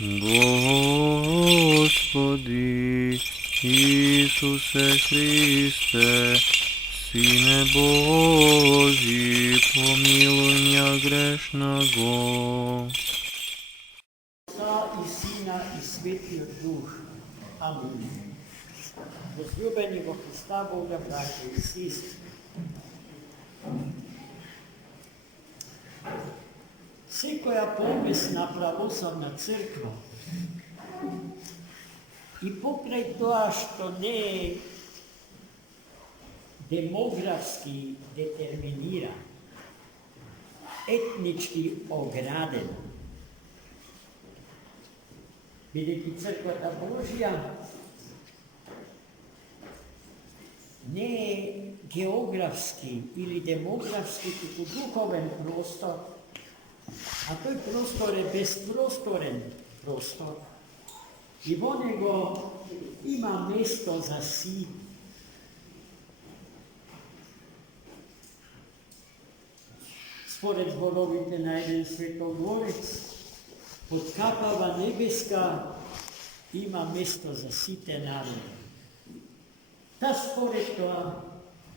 Господи Ісусе Христе, Сине Божий, помилуй меня грешного. Отца и Сина и Святый Дух. Аминь. Возлюбени во Христа Бога, братья и сестры. Всякая помесна православна църква и покрай тоа што не е демографски детерминиран, етнички ограден, бидејќи црквата Божја не е географски или демографски, туку духовен простор, а тој простор е безпросторен простор и во него има место за си. Според зборовите на еден светогорец, под капава небеска има место за сите народи. Та според тоа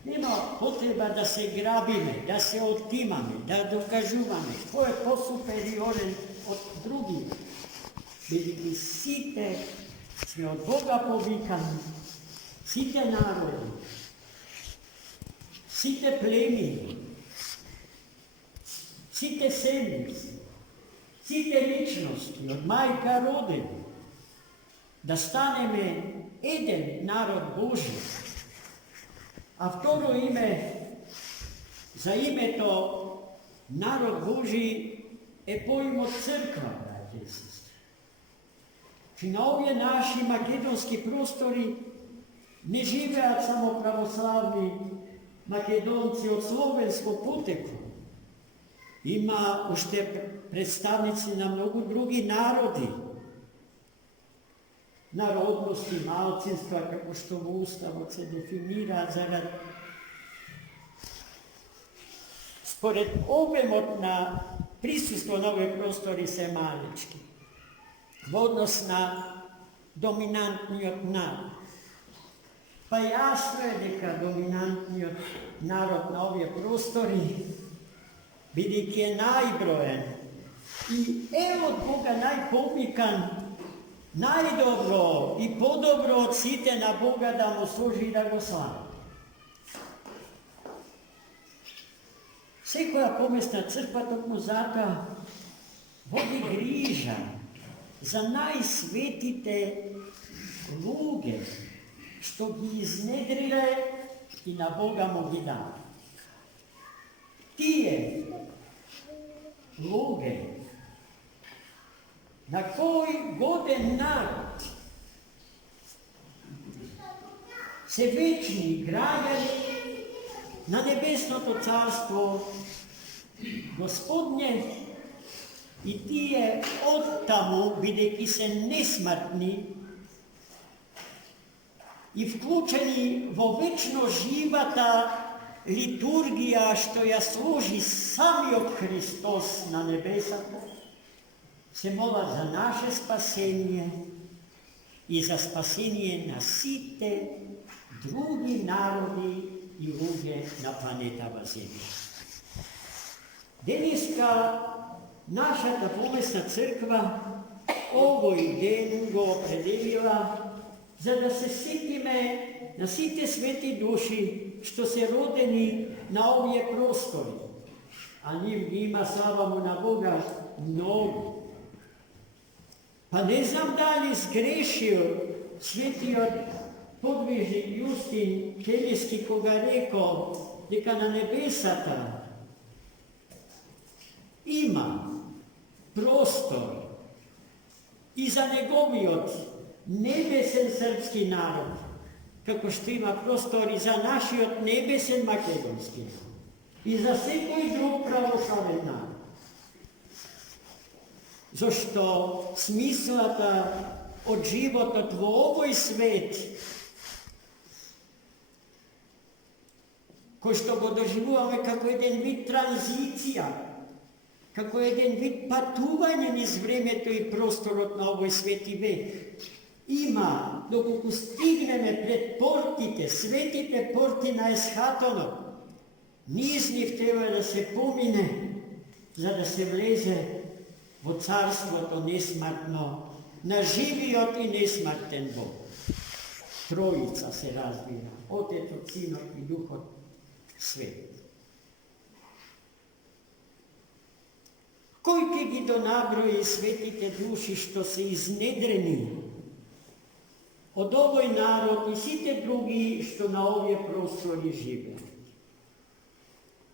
нема потреба да се грабиме, да се оттимаме, да докажуваме кој е посупериорен од други. Бидејќи сите сме од Бога повикани, сите народи, сите племени, сите седмици, сите личности, од мајка родени, да станеме еден народ Божи. А второ име, за името народ Божи е поимот црква, браќа и сестри. Че на овие наши македонски простори не живеат само православни македонци од словенско потекло. Има уште представници на многу други народи, народности, малцинства, како што во Уставот се дефинираат зарад. Според обемот на присуство на овие простори се малечки, во однос на доминантниот народ. Па јасно е дека доминантниот народ на овие простори, бидејќи е најброен и е од Бога најповикан, најдобро и подобро од сите на Бога да му служи и да го слави. Секоја помесна црква токму затоа води грижа за најсветите луѓе што ги изнедриле и на Бога му ги даде. Тие луѓе на кој годен народ се вечни граѓани на небесното царство Господне и тие оттаму, бидејќи се несмртни и вклучени во вечно живата литургија што ја служи самиот Христос на небесата, се молат за наше спасение и за спасение на сите други народи и луѓе на планетава Земја. Денеска нашата помесна црква овој ден го определила за да се сетиме на сите свети души што се родени на овие простори, а нив ги има, слава му на Бога, многу. Па не знам дали сгрешил светиот подвижник Јустин Келиски кога рекол дека на небесата има простор и за неговиот небесен српски народ, како што има простори за нашиот небесен македонски народ и за секој друг православен народ. Зошто смислата од животот во овој свет, кој што го доживуваме како еден вид транзиција, како еден вид патување низ времето и просторот на овој свети век. Има, доколку стигнеме пред портите, светите порти на Есхатонот, низ нив треба да се помине, за да се влезе во царството несмртно, на живиот и несмртен Бог. Троица се разбира, Отецот, Синот и Духот Свет. Кој ќе ги донаброи светите души што се изнедрени од овој народ и сите други што на овие простори живеат?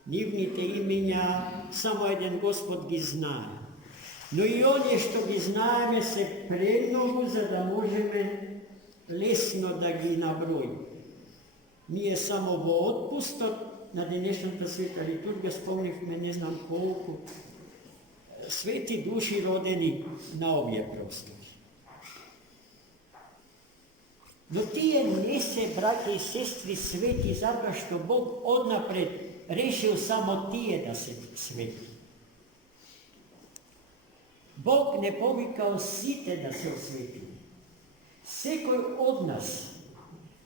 Нивните имења само еден Господ ги знае, но и оние што ги знаеме се премногу за да можеме лесно да ги наброиме. Ние само во отпустот на денешната света литургија спомнивме не знам колку свети души родени на овие простори. Но тие не се, браќа и сестри, свети, затоа што Бог однапред решил само тие да се свети. Бог не повикал сите да се освети. Секој од нас,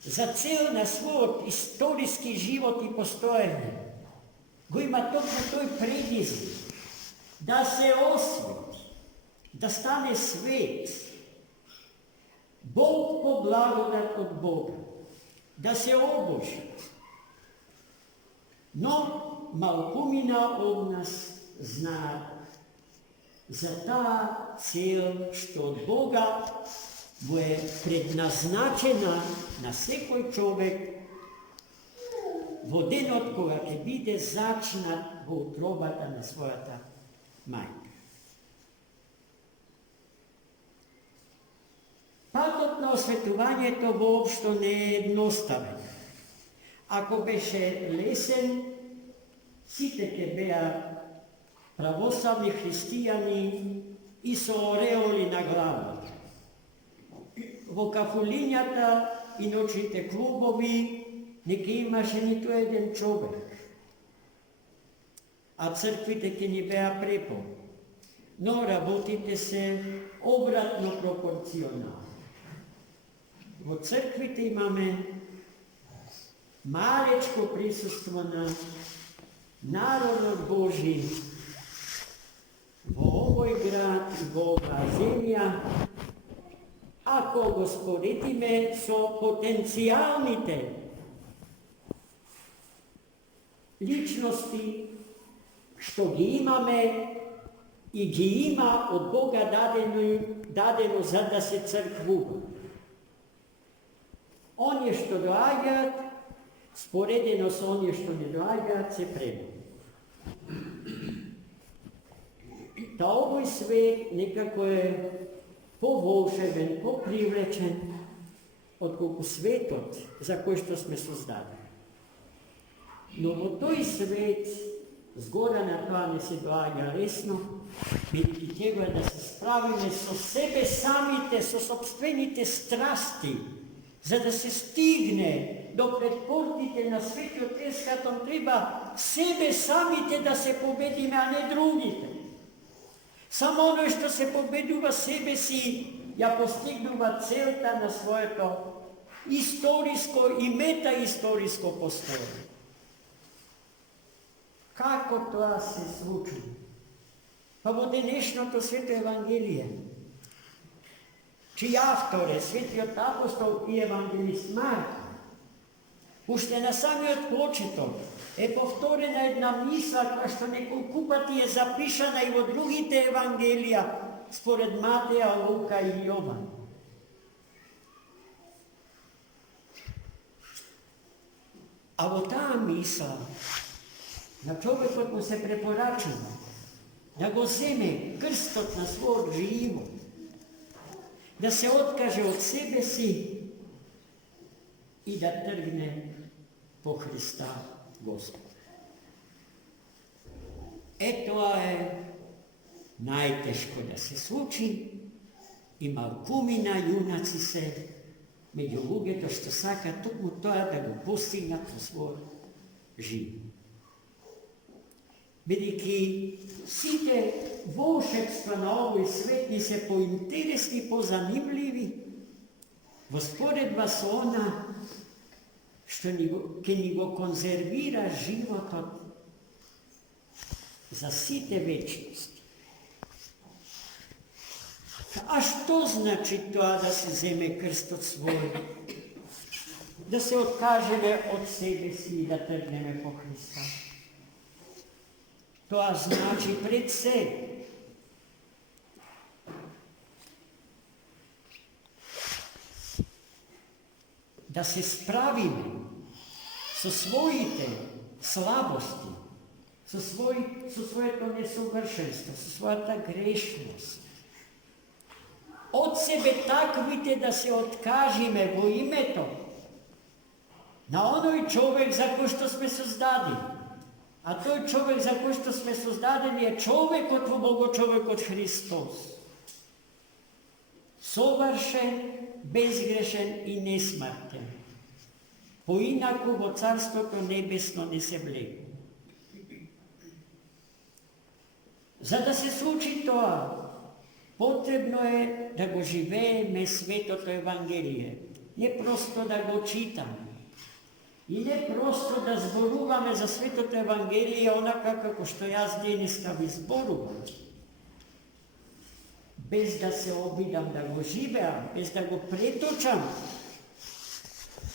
за цел на својот историски живот и постоење, го има токму тој предизвик да се освети, да стане свет, Бог по благодат од Бога, да се обожи. Но малкумина од нас знаат за таа цел што од Бога му е предназначена на секој човек во денот кога ќе биде зачнат во утробата на својата мајка. Патот на осветувањето воопшто не е едноставен. Ако беше лесен, сите ќе беа православни христијани и со ореоли на главата. Во кафулињата и ночните клубови не ќе имаше ниту еден човек, а црквите ќе ни беа преполни. Но работите се обратно пропорционално. Во црквите имаме малечко присуство на народот Божи во овој град и во оваа земја, ако го споредиме со потенцијалните личности што ги имаме и ги има од Бога дадено за да се црквува. Оние што доаѓаат, споредено со оние што не доаѓаат, се премногу. Та овој свет некако е поволшебен, попривлечен отколку светот за кој што сме создадени. Но во тој свет, згора на тоа не се доаѓа лесно, бидејќи треба да се справиме со себе самите, со собствените страсти, за да се стигне до предпортите на светиот Есхатон, треба себе самите да се победиме, а не другите. Само оној што се победува себе си, ја постигнува целта на своето историско и метаисториско постоење. Како тоа се случи? Па во денешното свето Евангелие, чиј автор е светиот апостол и евангелист Марко, уште на самиот почеток е повторена една мисла која што неколку пати е запишана и во другите евангелија според Матеја, Лука и Јован. А во таа мисла на човекот му се препорачува да го земе крстот на својот живот, да се откаже од себе си и да тргне по Христа Господ. Тоа е најтешко да се случи и малкумина јунаци се меѓу луѓето што сакаат токму тоа да го постигнат во својот живот. Бидејќи сите волшебства на овој свет ни се поинтересни, позанимливи, во споредба со она што ќе ни го конзервира животот за сите вечности. А што значи тоа да се земе крстот свој? Да се откажеме од себе си и да тргнеме по Христа. Тоа значи пред се да се справиме со своите слабости, со своето несовршенство, со својата грешност. Од себе таквите да се откажиме во името на оној човек за кој што сме создадени. А тој човек за кој што сме создадени е човекот во Богочовекот Христос. Совршен, безгрешен и несмртен. Поинаку во Царството Небесно не се влегува. За да се случи тоа, потребно е да го живееме Светото Евангелие. Не просто да го читаме. И не просто да зборуваме за Светото Евангелие онака како што јас денеска ви зборувам. Без да се обидам да го живеам, без да го преточам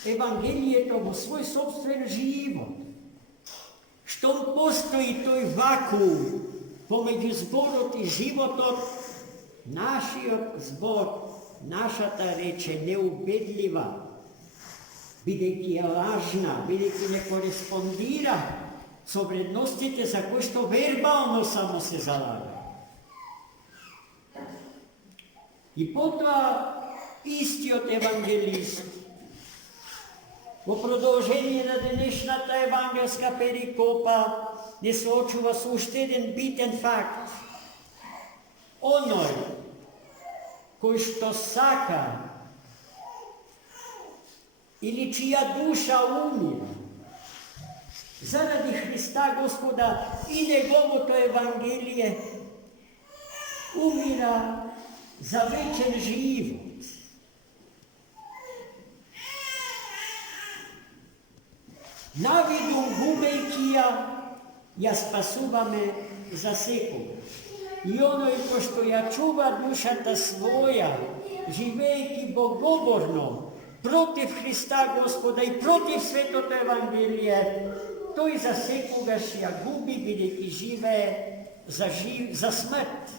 Евангелието во свој собствен живот. Штом постои тој вакуум помеѓу зборот и животот, нашиот збор, нашата реч е неубедлива, бидејќи е лажна, бидејќи не кореспондира со вредностите за кои што вербално само се залага. И потоа истиот евангелист во продолжение на денешната евангелска перикопа не соочува со уште еден битен факт. Оној кој што сака или чија душа умира заради Христа Господа и Неговото Евангелие, умира за вечен живот. Навидум губејќи ја спасуваме за секогаш. И оној кој што ја чува душата своја, живејќи богоборно, против Христа Господа и против Светото Евангелие, тој за секогаш ја губи, бидејќи живее за смрт.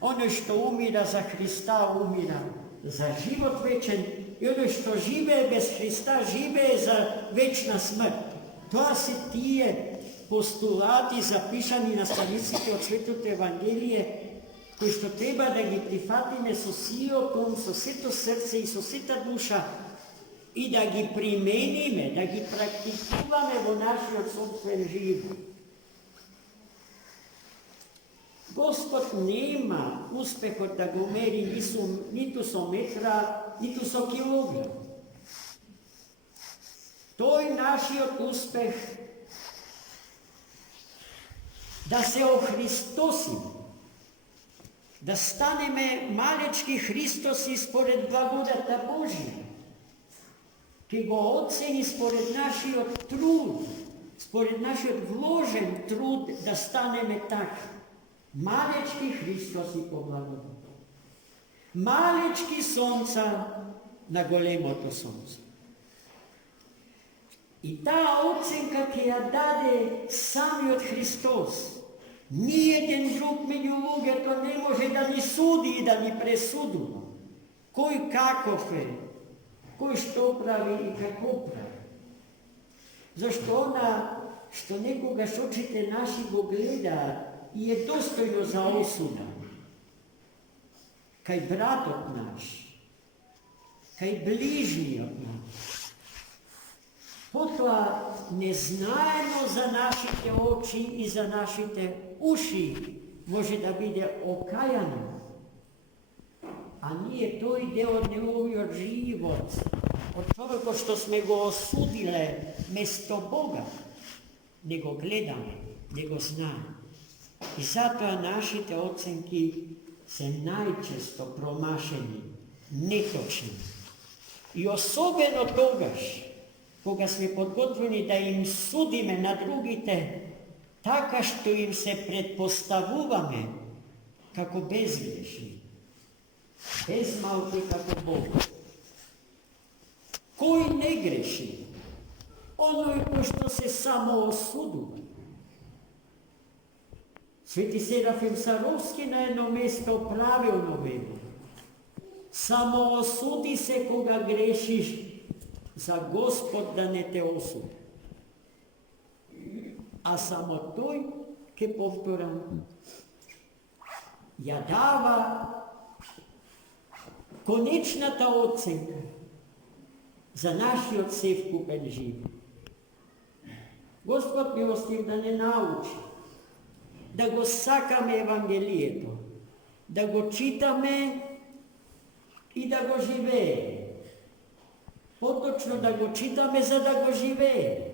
Оној што умира за Христа, умира за живот вечен, и оној што живее без Христа, живее за вечна смрт. Тоа се тие постулати запишани на страниците од Светото Евангелие, кои што треба да ги прифатиме со сиот ум, со сето срце и со сета душа и да ги примениме, да ги практикуваме во нашиот собствен живот. Господ нема успехот да го мери ниту со метра, ниту со килограм. Тој нашиот успех да се охристосиме, да станеме малечки Христоси според благодата Божија, ќе го оцени според нашиот труд, според нашиот вложен труд да станеме така. Малечки Христоси по благодата. Малечки сонца на големото сонце. И таа оценка ќе ја даде самиот Христос. Ниеден друг меѓу луѓето не може да ни суди и да ни пресудува. Кој каков е, кој што прави и како прави. Зашто она што некогаш очите наши го гледаат и е достојно за осуда. Кај братот наш, кај ближниот наш. Потоа незнаено за нашите очи и за нашите уши може да биде окајано. А ние тој дел од неговиот живот, од човекот што сме го осудиле место Бога, не го гледаме. nego zna. I zato našite ocenki se najčesto promašeni, netočni. I особено тогаш, кога сме подготвени да им судиме на другите, така што им се предпоставуваме како безгрешни, безмалки како Бог. Кој не греши? Оној кој што се самоосудува. Свети Серафим Саровски на едно место правилно вели: самоосуди се кога грешиш, за Господ да не те осуди. А само тој, ке повторам, ја дава конечната оценка за нашиот севкупен живот. Господ милостив да не научи да го сакаме Евангелието, да го читаме и да го живееме. Поточно да го читаме за да го живееме.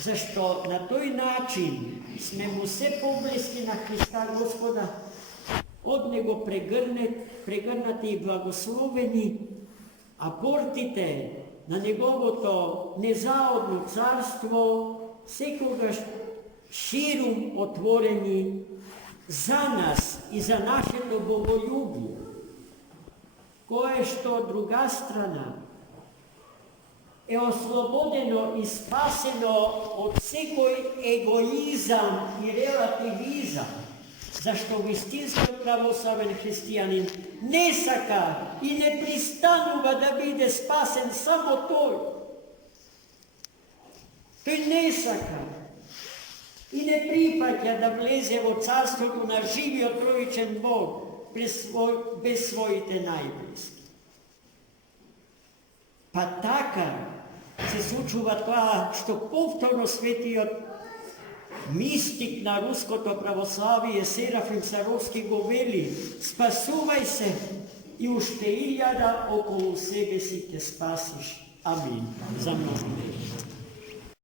Зашто на тој начин сме му се поблиски на Христа Господа, од Него прегрнати и благословени, а портите на Неговото незаодно царство секогаш ширум отворени за нас и за нашето боголюбие, кое што од друга страна е ослободено и спасено од секој егоизам и релативизам, зашто вистинскиот православен христијанин не сака и не пристанува да биде спасен само тој. Тој не сака и не прифаќа да влезе во царството на живиот троичен Бог без своите најблиски. Па така се случува тоа што повторно светиот мистик на руското православие Серафим Саровски го вели: спасувај се и уште 1000 околу себе си ќе спасиш. Амин. За многу.